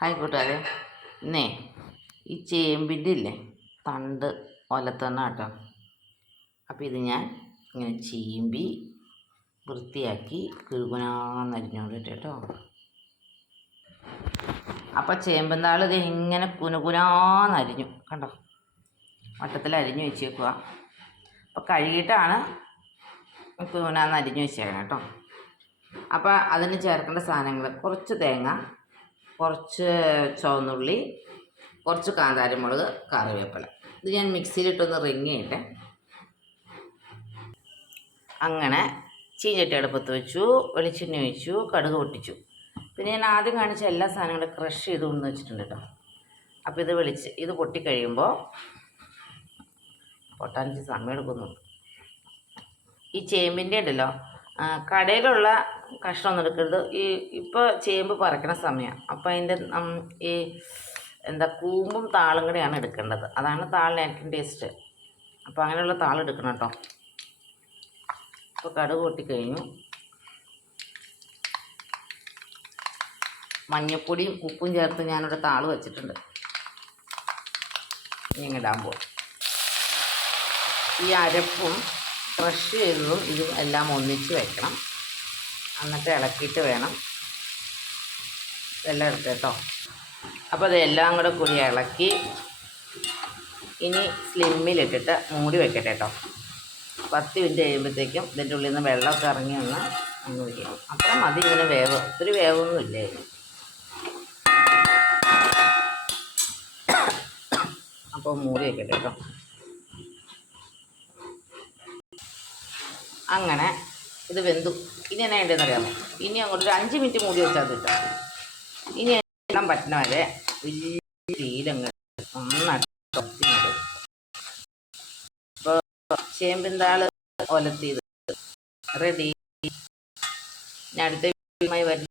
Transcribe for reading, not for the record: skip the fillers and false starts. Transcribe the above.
Hi കൂട്ടുകാരെ, ഇന്നേ ഈ ചേമ്പിൻ്റെ ഇല്ലേ തണ്ട് ഒലത്തണ്ണ കേട്ടോ. അപ്പോൾ ഇത് ഞാൻ ഇങ്ങനെ ചീമ്പി വൃത്തിയാക്കി കുനുകുനാന്നരിഞ്ഞോണ്ടിട്ട് കേട്ടോ. അപ്പോൾ ചേമ്പന്താൾ ഇത് ഇങ്ങനെ കുനുകുനാന്നരിഞ്ഞു കണ്ടോ, വട്ടത്തിൽ അരിഞ്ഞു വെച്ചേക്കുക. അപ്പോൾ കഴുകിയിട്ടാണ് കുനുകുനാന്നരിഞ്ഞു വെച്ചേക്കണം കേട്ടോ. അപ്പോൾ അതിന് ചേർക്കേണ്ട സാധനങ്ങൾ: കുറച്ച് തേങ്ങ, കുറച്ച് ചുവന്നുള്ളി, കുറച്ച് കാന്താരിമുളക്, കറിവേപ്പില. ഇത് ഞാൻ മിക്സിയിലിട്ടൊന്ന് റിങ് ചെയ്യട്ടെ. അങ്ങനെ ചീഞ്ചട്ടി അടുപ്പത്ത് വെച്ചു, വെളിച്ചെണ്ണ ഒഴിച്ചു, കടുക് പൊട്ടിച്ചു. പിന്നെ ഞാൻ ആദ്യം കാണിച്ച എല്ലാ സാധനങ്ങളും ക്രഷ് ചെയ്ത് കൊണ്ടു വെച്ചിട്ടുണ്ട് കേട്ടോ. അപ്പോൾ ഇത് പൊട്ടിക്കഴിയുമ്പോൾ, പൊട്ടാനിച്ച് സമയം എടുക്കുന്നുണ്ട്. ഈ ചേമ്പിൻ്റെ ഉണ്ടല്ലോ, കടയിലുള്ള കഷ്ണമൊന്നും എടുക്കരുത്. ഇപ്പോൾ ചേമ്പ് പറിക്കണ സമയം. അപ്പോൾ അതിൻ്റെ കൂമ്പും താളും കൂടെയാണ് എടുക്കേണ്ടത്. അതാണ് താളിന് ഏറ്റവും ടേസ്റ്റ്. അപ്പോൾ അങ്ങനെയുള്ള താളെടുക്കണം കേട്ടോ. അപ്പോൾ കടുക് പൊട്ടിക്കഴിഞ്ഞു. മഞ്ഞപ്പൊടിയും ഉപ്പും ചേർത്ത് ഞാനിവിടെ താള് വെച്ചിട്ടുണ്ട്. ഇങ്ങനെ ഇടാൻ പോകും. ഈ അരപ്പും ക്രഷ് ചെയ്തതും ഇതും എല്ലാം ഒന്നിച്ച് വയ്ക്കണം. എന്നിട്ട് ഇളക്കിയിട്ട് വേണം എല്ലാം എടുത്ത് കേട്ടോ. അപ്പോൾ അതെല്ലാം കൂടെ കൂടി ഇളക്കി ഇനി സ്ലിമ്മിലിട്ടിട്ട് മൂടി വെക്കട്ടെ കേട്ടോ. 10 മിനിറ്റ് കഴിയുമ്പോഴത്തേക്കും ഇതിൻ്റെ ഉള്ളിൽ നിന്ന് വെള്ളമൊക്കെ ഇറങ്ങി ഒന്ന് വയ്ക്കും. അത്ര മതി ഇതിന് വേവ്. ഒത്തിരി വേവൊന്നും ഇല്ലേ. അപ്പോൾ മൂടി വെക്കട്ടെ കേട്ടോ. അങ്ങനെ ഇത് വെന്തു. ഇനി എന്നാ വേണ്ടതെന്ന് അറിയാമോ? ഇനി അങ്ങോട്ട് ഒരു 5 മിനിറ്റ് മൂടി വെച്ചാൽ കിട്ടും. ഇനി എല്ലാം പറ്റുന്ന വരെ വലിയ തീയിലങ്ങ് നന്നായിട്ട്. ഇപ്പോൾ ചേമ്പിന്താൾ ഒലത്തിയത് റെഡി. ഞാൻ അടുത്ത വീഡിയോയുമായി വരുന്ന.